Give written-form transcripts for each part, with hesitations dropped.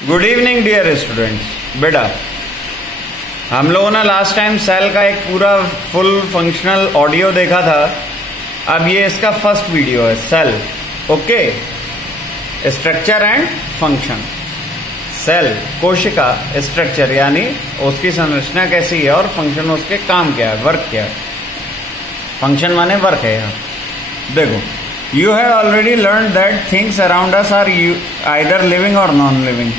Good evening dear students. बेटा, हम लोगों ने लास्ट टाइम सेल का एक पूरा फुल फंक्शनल ऑडियो देखा था। अब ये इसका फर्स्ट वीडियो है, cell. Okay, structure and function. Cell कोशिका, स्ट्रक्चर यानी उसकी संरचना कैसी है और फंक्शन उसके काम क्या है, वर्क क्या है। फंक्शन माने वर्क है। यहाँ देखो, you have already learn that things around us are either living or non living.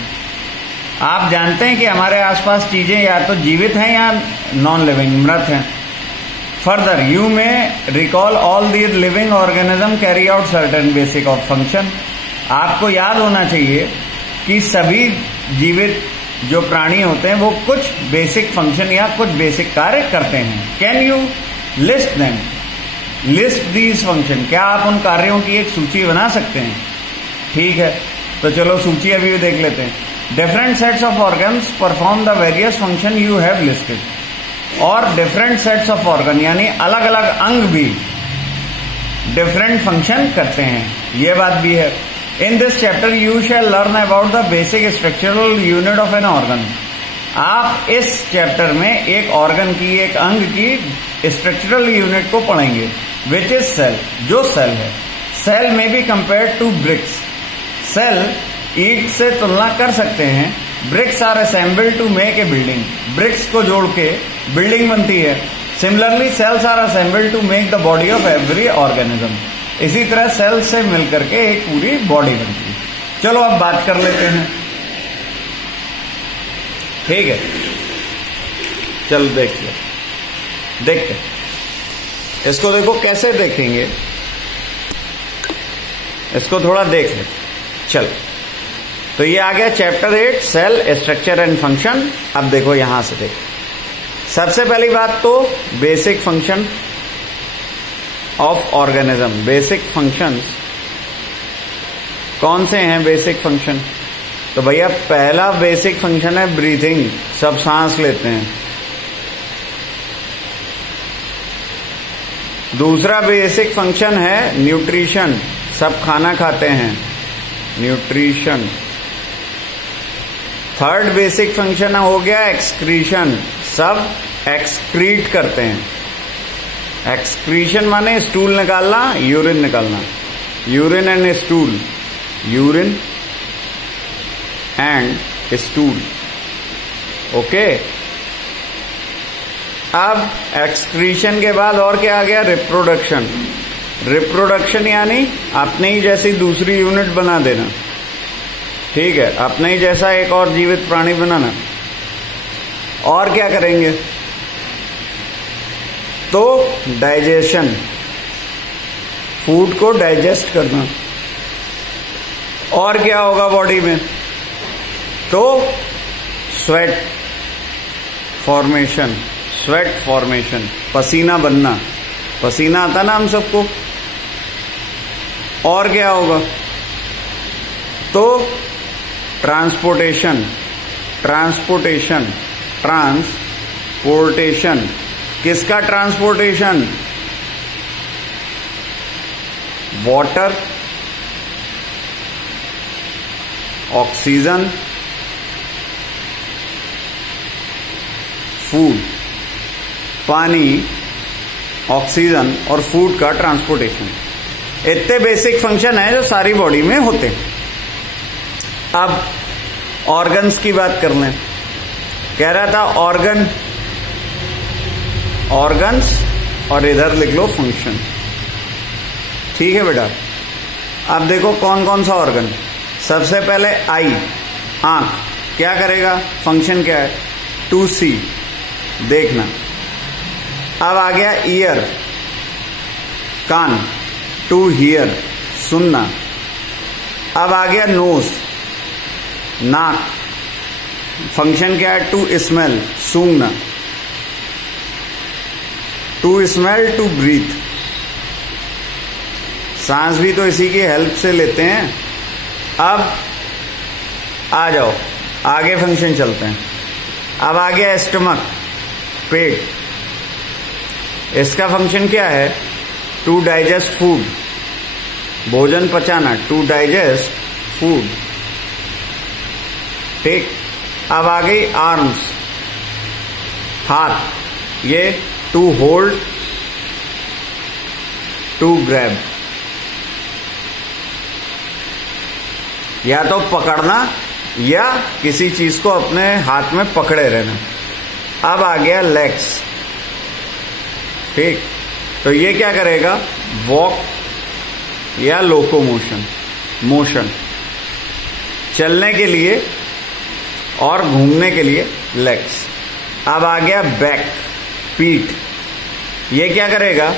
आप जानते हैं कि हमारे आसपास चीजें या तो जीवित हैं या नॉन लिविंग, मृत हैं। फर्दर यू में recall all the living organism carry out certain basic of function. आपको याद होना चाहिए कि सभी जीवित जो प्राणी होते हैं वो कुछ बेसिक फंक्शन या कुछ बेसिक कार्य करते हैं। Can you list them? List these function. क्या आप उन कार्यों की एक सूची बना सकते हैं? ठीक है, तो चलो सूची अभी भी देख लेते हैं। Different sets of organs perform the various function you have listed. और डिफरेंट सेट्स ऑफ ऑर्गन यानी अलग अलग अंग भी डिफरेंट फंक्शन करते हैं, ये बात भी है। In this chapter you shall learn about the basic structural unit of an organ. आप इस चैप्टर में एक ऑर्गन की, एक अंग की स्ट्रक्चरल यूनिट को पढ़ेंगे, विच इज सेल, जो सेल है। सेल में be compared to bricks. Cell ईंट से तुलना कर सकते हैं। Bricks are assembled to make a building. Bricks को जोड़ के बिल्डिंग बनती है। Similarly cells are assembled to make the body of every organism. इसी तरह सेल्स से मिलकर के एक पूरी बॉडी बनती है। चलो अब बात कर लेते हैं, ठीक है। चलो देखते इसको। देखो कैसे देखेंगे इसको, थोड़ा देख ले। चल, तो ये आ गया chapter 8 cell structure and function. अब देखो यहां से देख, सबसे पहली बात तो basic function of organism. Basic functions कौन से हैं? बेसिक फंक्शन तो भैया पहला बेसिक फंक्शन है ब्रीथिंग, सब सांस लेते हैं। दूसरा बेसिक फंक्शन है न्यूट्रिशन, सब खाना खाते हैं, न्यूट्रिशन। थर्ड बेसिक फंक्शन हो गया एक्सक्रीशन, सब एक्सक्रीट करते हैं। एक्सक्रीशन माने स्टूल निकालना, यूरिन निकालना। Urine and stool, urine and stool. Okay, अब एक्सक्रीशन के बाद और क्या आ गया? रिप्रोडक्शन। रिप्रोडक्शन यानी अपने ही जैसी दूसरी यूनिट बना देना, ठीक है, अपने ही जैसा एक और जीवित प्राणी बनाना। और क्या करेंगे? तो डाइजेशन, फूड को डाइजेस्ट करना। और क्या होगा बॉडी में? तो स्वेट फॉर्मेशन, स्वेट फॉर्मेशन, पसीना बनना। पसीना आता ना हम सबको। और क्या होगा? तो ट्रांसपोर्टेशन, ट्रांसपोर्टेशन, ट्रांसपोर्टेशन। किसका ट्रांसपोर्टेशन? वाटर, ऑक्सीजन, फूड, पानी, ऑक्सीजन और फूड का ट्रांसपोर्टेशन। इतने बेसिक फंक्शन है जो सारी बॉडी में होते हैं। अब ऑर्गन्स की बात कर लें। कह रहा था ऑर्गन, ऑर्गन्स, और इधर लिख लो फंक्शन, ठीक है बेटा। अब देखो कौन कौन सा ऑर्गन। सबसे पहले आई, आंख, क्या करेगा? फंक्शन क्या है? टू सी, देखना। अब आ गया ईयर, कान, टू हियर, सुनना। अब आ गया नोज, नाक, फंक्शन क्या है? टू स्मेल, सूंघना। टू स्मेल, टू ब्रीथ, सांस भी तो इसी की हेल्प से लेते हैं। अब आ जाओ आगे फंक्शन चलते हैं। अब आ गया स्टमक, पेट। इसका फंक्शन क्या है? टू डाइजेस्ट फूड, भोजन पचाना, टू डाइजेस्ट फूड। ठीक। अब आ गई आर्म्स, हाथ, ये टू होल्ड, टू ग्रैब, या तो पकड़ना या किसी चीज को अपने हाथ में पकड़े रहना। अब आ गया लेग्स, ठीक। तो ये क्या करेगा, वॉक या लोकोमोशन, मोशन, चलने के लिए और घूमने के लिए लेग्स। अब आ गया बैक, पीठ, ये क्या करेगा,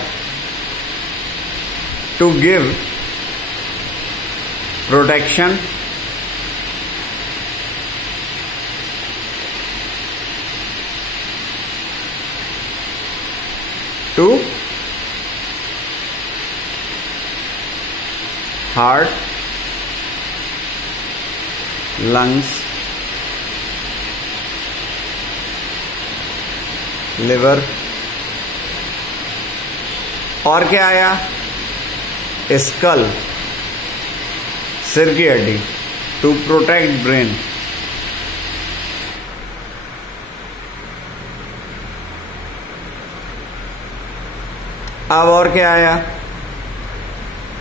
to give protection, to heart, lungs, liver, और क्या आया, स्कल, सिर की हड्डी, टू प्रोटेक्ट ब्रेन। अब और क्या आया,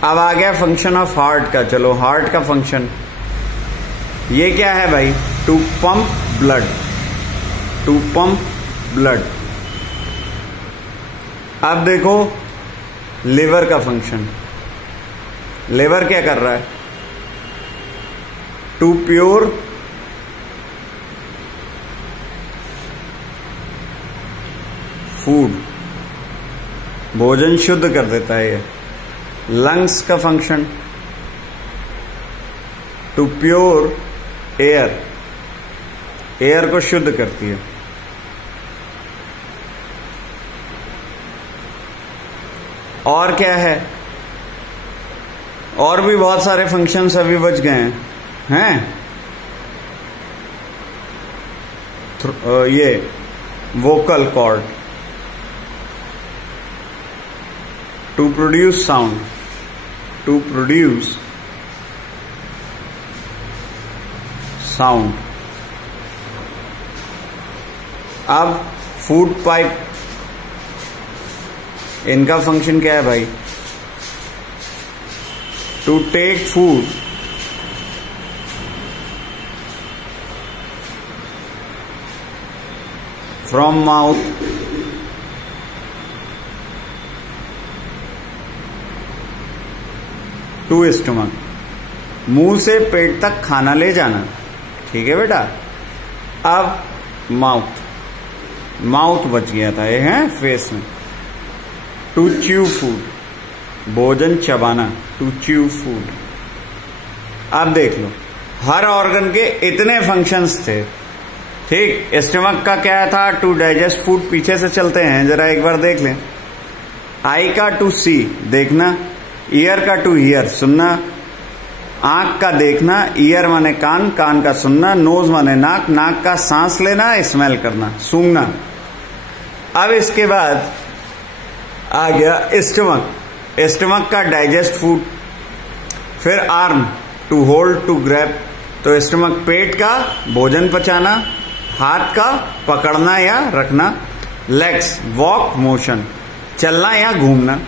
अब आ गया फंक्शन ऑफ हार्ट का। चलो हार्ट का फंक्शन, ये क्या है भाई, to pump blood, to pump blood. अब देखो लिवर का फंक्शन, लिवर क्या कर रहा है, टू प्योर फूड, भोजन शुद्ध कर देता है ये। लंग्स का function, to pure air, air को शुद्ध करती है। और क्या है, और भी बहुत सारे फंक्शंस अभी बच गए हैं। ये vocal cord, to produce sound, to produce sound. अब फूड पाइप, इनका फंक्शन क्या है भाई, to take food from mouth to stomach, मुंह से पेट तक खाना ले जाना, ठीक है बेटा। अब माउथ, माउथ बच गया था, ये है फेस में, टू च्यू फूड, भोजन चबाना, टू च्यू फूड। अब देख लो हर ऑर्गन के इतने फंक्शंस थे, ठीक। स्टमक का क्या था, टू डाइजेस्ट फूड। पीछे से चलते हैं जरा एक बार देख लें। आई का टू सी, देखना। ईयर का टू हियर, सुनना। आंख का देखना, ईयर माने कान, कान का सुनना। नोज माने नाक, नाक का सांस लेना, स्मेल करना, सूंघना। अब इसके बाद आ गया स्टमक, स्टमक का डाइजेस्ट फूड। फिर arm, to hold, to grab, तो स्टमक पेट का, भोजन पचाना। हाथ का, पकड़ना या रखना। लेग्स, वॉक, मोशन, चलना या घूमना।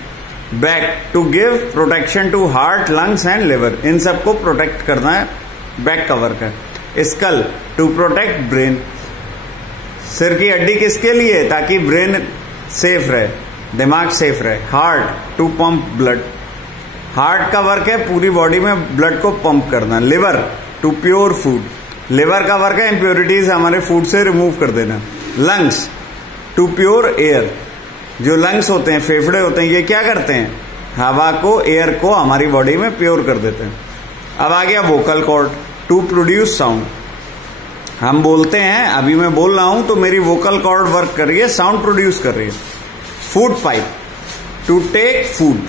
Back, to give protection to heart, lungs and liver, इन सबको प्रोटेक्ट करना है, बैक का वर्क है। स्कल, टू प्रोटेक्ट ब्रेन, सिर की हड्डी किसके लिए, ताकि ब्रेन सेफ रहे, दिमाग सेफ रहे। Heart, to pump blood, heart का वर्क है पूरी बॉडी में ब्लड को पंप करना। Liver, to pure food, liver का वर्क है इम्प्योरिटीज हमारे फूड से रिमूव कर देना। लंग्स, टू प्योर एयर, जो लंग्स होते हैं, फेफड़े होते हैं, ये क्या करते हैं, हवा को, एयर को हमारी बॉडी में प्योर कर देते हैं। अब आ गया vocal cord, to produce sound, हम बोलते हैं, अभी मैं बोल रहा हूं तो मेरी वोकल कॉर्ड वर्क कर रही है, साउंड प्रोड्यूस कर रही है। Food pipe, to take food,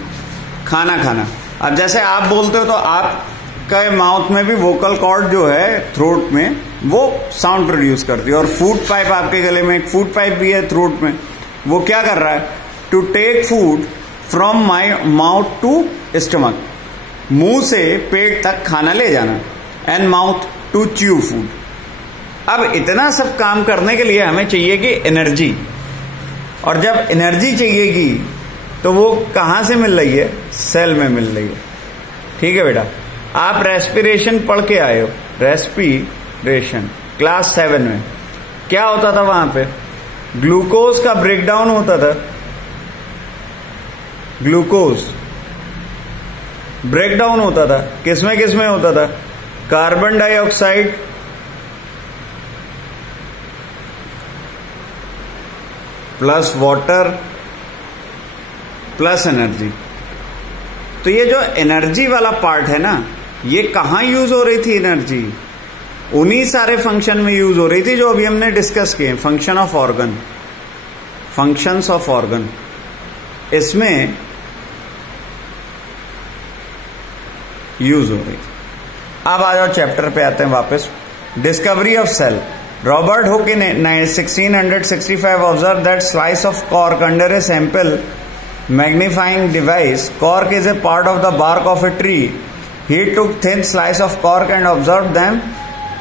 खाना खाना। अब जैसे आप बोलते हो तो आपके माउथ में भी वोकल कॉर्ड जो है, थ्रोट में, वो साउंड प्रोड्यूस करती है। और फूड पाइप, आपके गले में एक फूड पाइप भी है थ्रोट में, वो क्या कर रहा है, to take food from my mouth to stomach, मुंह से पेट तक खाना ले जाना। And mouth, to chew food, अब इतना सब काम करने के लिए हमें चाहिए कि एनर्जी, और जब एनर्जी चाहिएगी तो वो कहां से मिल रही है? सेल में मिल रही है। ठीक है बेटा, आप रेस्पिरेशन पढ़ के आए हो, रेस्पिरेशन क्लास 7 में क्या होता था? वहां पे ग्लूकोज का ब्रेकडाउन होता था, ग्लूकोज ब्रेकडाउन होता था। किसमें किसमें होता था? Carbon dioxide plus water plus energy. तो ये जो एनर्जी वाला पार्ट है ना, ये कहां यूज हो रही थी? एनर्जी उन्हीं सारे फंक्शन में यूज हो रही थी जो अभी हमने डिस्कस किए, function of organ, functions of organ, इसमें यूज हो रही थी। अब आ जाओ चैप्टर पे आते हैं वापस। Discovery of cell. Robert Hooke in 1665 observed that slice of cork under a sample magnifying device. Cork is a part of the bark of a tree. He took thin slice of cork and observed them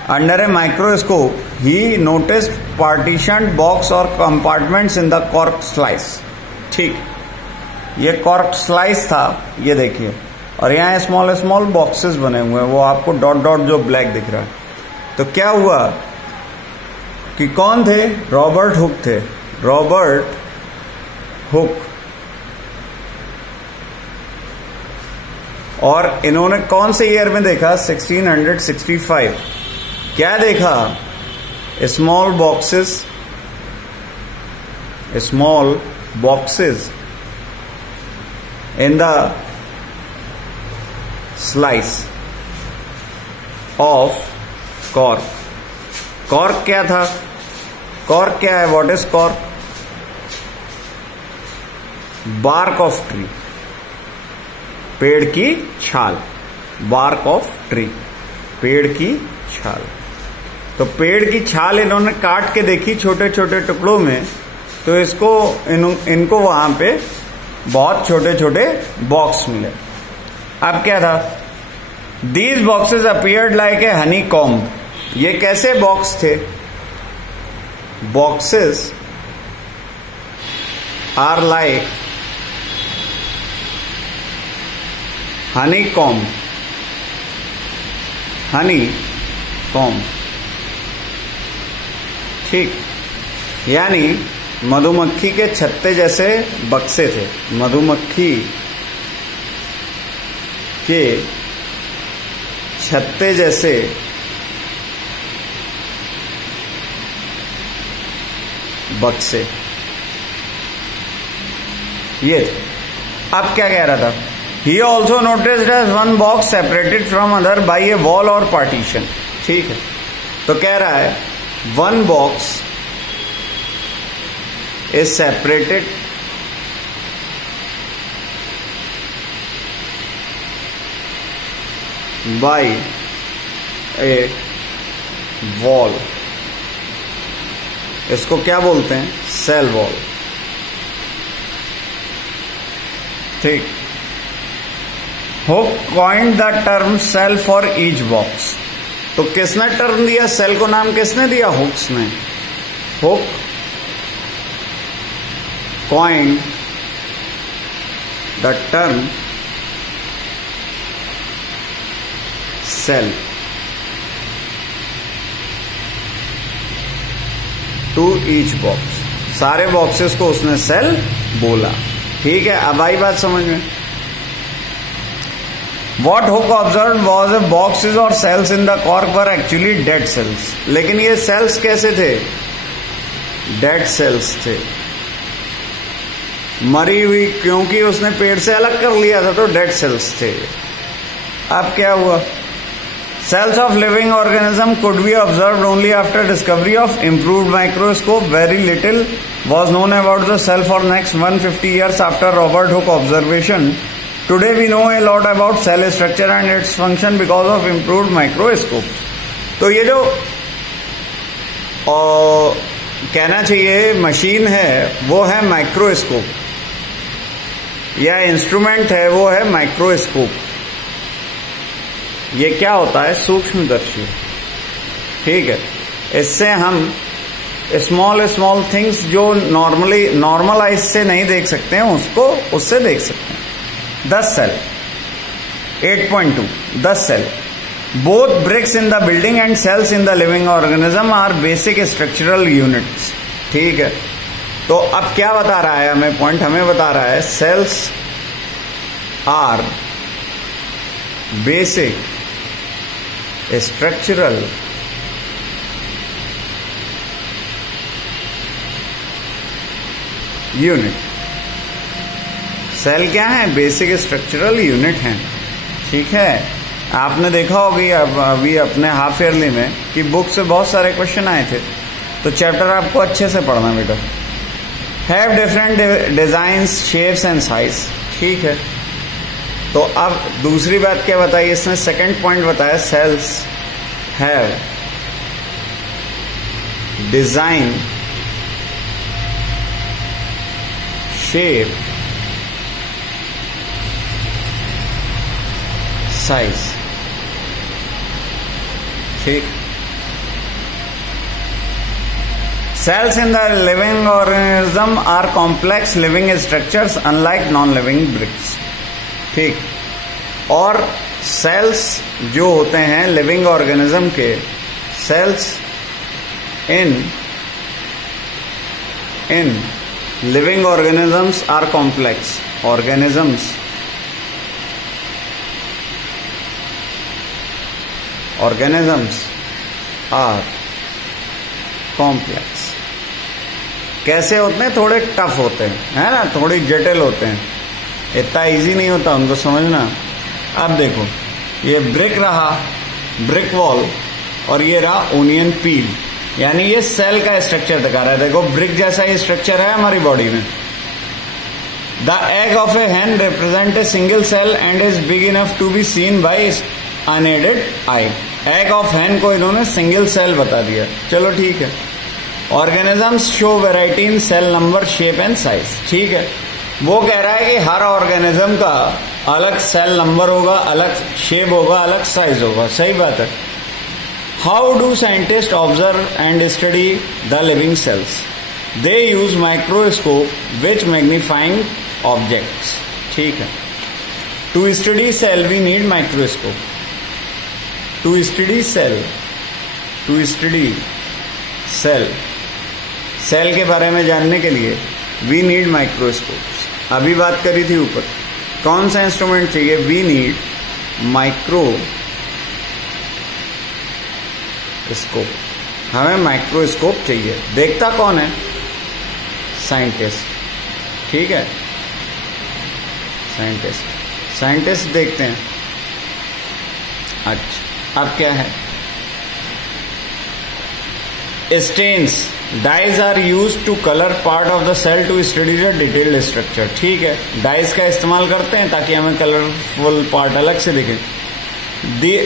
under a microscope. He noticed partitioned box or compartments in the cork slice. ठीक, ये cork slice था, ये देखिए, और यहाँ small small boxes बने हुए हैं, वो आपको डॉट डॉट जो ब्लैक दिख रहा है। तो क्या हुआ कि कौन थे? रॉबर्ट हुक थे, रॉबर्ट हुक। और इन्होंने कौन से ईयर में देखा? 1665। क्या देखा? Small boxes, small boxes in the slice of cork. Cork क्या था? कॉर्क क्या है? What is cork? Bark of tree, पेड़ की छाल, बार्क ऑफ ट्री, पेड़ की छाल। तो पेड़ की छाल इन्होंने काट के देखी छोटे छोटे टुकड़ों में, तो इसको इनको वहां पे बहुत छोटे छोटे बॉक्स मिले। अब क्या था? These boxes appeared like a honeycomb. ये कैसे बॉक्स थे? Boxes are like honeycomb, honeycomb. ठीक, यानी मधुमक्खी के छत्ते जैसे बक्से थे, मधुमक्खी के छत्ते जैसे बक्से, ये। अब क्या कह रहा था? He also noticed as one box separated from other by a wall or partition. ठीक है, तो कह रहा है one box is separated by a wall. इसको क्या बोलते हैं? Cell wall. ठीक, Hooke coined the term cell for each box. तो किसने टर्म दिया? सेल को नाम किसने दिया? हुक्स ने। Hooke coined the term cell to each box. सारे बॉक्सेस को उसने सेल बोला। ठीक है, अब आई बात समझ में। What Hooke observed was a boxes or cells in the cork were actually dead cells. लेकिन ये cells कैसे थे? Dead cells थे, मरी हुई, क्योंकि उसने पेड़ से अलग कर लिया था, तो dead cells थे। अब क्या हुआ? Cells of living organism could be observed only after discovery of improved microscope. Very little was known about the cell for next 150 years after Robert Hooke observation. Today we know a lot about cell structure and its function because of improved microscope. तो ये जो कहना चाहिए machine है वो है microscope, या instrument है वो है माइक्रोस्कोप। ये क्या होता है? सूक्ष्मदर्शी। ठीक है, इससे हम स्मॉल स्मॉल थिंग्स जो नॉर्मल आइज से नहीं देख सकते हैं उसको उससे देख सकते हैं। 10 cell. 8.2 10 cell. Both bricks in the building and cells in the living organism are basic structural units. ठीक है, तो अब क्या बता रहा है हमें पॉइंट? हमें बता रहा है cells are basic structural unit. Cell क्या है? बेसिक स्ट्रक्चरल यूनिट है। ठीक है, आपने देखा होगा अभी अपने हाफ ईयरली में कि बुक से बहुत सारे क्वेश्चन आए थे, तो चैप्टर आपको अच्छे से पढ़ना बेटा। Have different designs, shapes and size. ठीक है, तो अब दूसरी बात क्या बताई इसने? सेकंड पॉइंट बताया cells have design, shape, size. ठीक, cells in the living organism are complex living structures unlike non-living bricks। ठीक, और सेल्स जो होते हैं लिविंग ऑर्गेनिज्म के, cells in living organisms are complex. Organisms are complex. कैसे होते हैं? थोड़े टफ होते हैं, है ना, थोड़ी जटिल होते हैं, इतना इजी नहीं होता उनको समझना। अब देखो, ये ब्रिक रहा, ब्रिक वॉल, और ये रहा ओनियन पील, यानी ये सेल का स्ट्रक्चर दिखा रहा है। देखो ब्रिक जैसा ही स्ट्रक्चर है हमारी बॉडी में। The egg of a hen represent a single cell and is big enough to be seen by unaided eye. Egg of hen को इन्होंने सिंगल सेल बता दिया। चलो ठीक है। Organisms show variety in cell number, shape and size. ठीक है, वो कह रहा है कि हर ऑर्गेनिज्म का अलग सेल नंबर होगा, अलग शेप होगा, अलग साइज होगा। सही बात है। How do scientist observe and study the living cells? They use microscope which magnifying objects. ठीक है, to study cell we need microscope. To study cell के बारे में जानने के लिए वी नीड माइक्रोस्कोप। अभी बात करी थी ऊपर, कौन सा इंस्ट्रूमेंट चाहिए? We need microscope. हमें माइक्रोस्कोप चाहिए। देखता कौन है? साइंटिस्ट। ठीक है, साइंटिस्ट देखते हैं। अच्छा, अब क्या है? Stains, dyes are used to colour part of the cell to study the detailed structure. ठीक है, डाइज का इस्तेमाल करते हैं ताकि हमें कलरफुल पार्ट अलग से दिखे।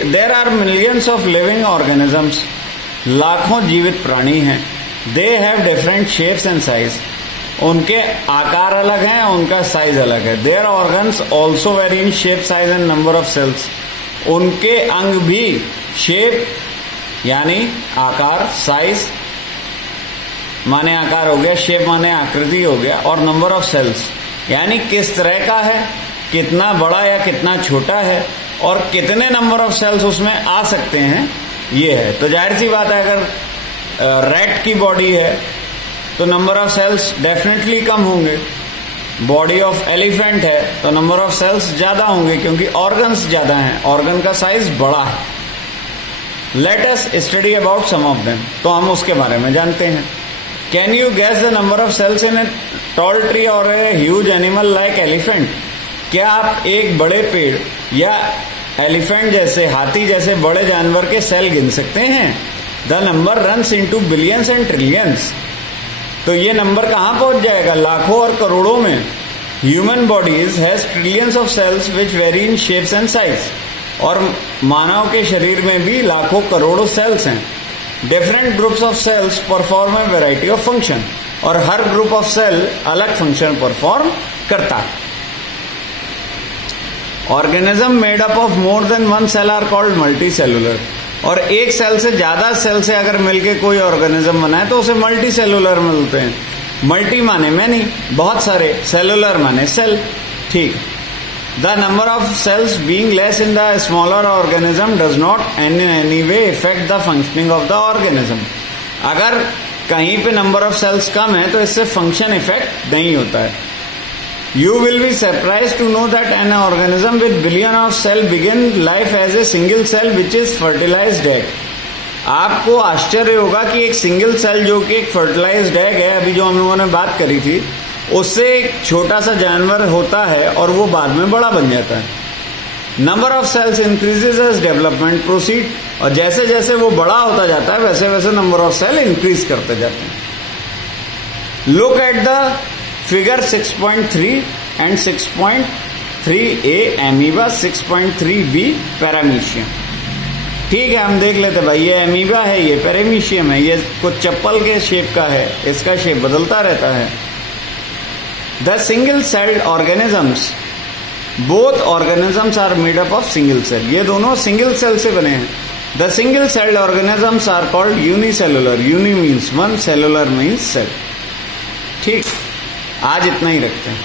There are millions of living organisms, लाखों जीवित प्राणी हैं। They have different shapes and size, उनके आकार अलग हैं, उनका साइज अलग है। Their organs also vary in shape, size and number of cells, उनके अंग भी शेप यानी आकार, साइज माने आकार हो गया, शेप माने आकृति हो गया, और नंबर ऑफ सेल्स यानी किस तरह का है, कितना बड़ा या कितना छोटा है, और कितने नंबर ऑफ सेल्स उसमें आ सकते हैं, ये है। तो जाहिर सी बात है, अगर रैट की बॉडी है तो नंबर ऑफ सेल्स डेफिनेटली कम होंगे। बॉडी ऑफ एलिफेंट है तो नंबर ऑफ सेल्स ज्यादा होंगे क्योंकि ऑर्गन्स ज्यादा हैं, ऑर्गन का साइज बड़ा है। Let us study about some of them, तो हम उसके बारे में जानते हैं। Can you guess the number of cells in a tall tree और a huge animal like elephant? क्या आप एक बड़े पेड़ या एलिफेंट जैसे, हाथी जैसे बड़े जानवर के सेल गिन सकते हैं? The number runs into billions and trillions, तो ये नंबर कहां पहुंच जाएगा? लाखों और करोड़ों में। Human bodies has trillions of cells which very in shapes and size, और मानव के शरीर में भी लाखों करोड़ों सेल्स हैं। Different groups of cells perform a variety of function, और हर ग्रुप ऑफ सेल अलग फंक्शन परफॉर्म करता है। Organism made up of more than one cell are called multicellular. और एक सेल से ज्यादा सेल से अगर मिलके कोई ऑर्गेनिज्म बना है तो उसे मल्टी सेलुलर बोलते हैं। मल्टी माने मैनी, बहुत सारे, सेलुलर माने सेल। ठीक। The number of sales being less in the smaller organism does not in any way effect the functioning of the organism. अगर कहीं पे नंबर ऑफ सेल्स कम है तो इससे फंक्शन इफेक्ट नहीं होता है। You will be surprised to know that an organism with billion of cell begin life as a single cell which is fertilized egg। आपको आश्चर्य होगा कि एक सिंगल सेल जो कि एक फर्टिलाइज्ड एग है, अभी जो हम लोगों ने बात करी थी, उससे एक छोटा सा जानवर होता है और वो बाद में बड़ा बन जाता है। Number of cells increases as development proceed, और जैसे जैसे वो बड़ा होता जाता है वैसे वैसे नंबर ऑफ सेल इंक्रीज करते जाते हैं। Look at the figure 6.3 and 6.3a amoeba, 6.3b paramecium. ठीक है, हम देख लेते भाई, ये एमीबा है, ये पैरामीशियम है, ये कुछ चप्पल के शेप का है, इसका शेप बदलता रहता है। The single celled organisms, both organisms are made up of single cell, ये दोनों सिंगल सेल से बने हैं। The single celled organisms are called unicellular, uni means one, cellular means cell. ठीक, आज इतना ही रखते हैं।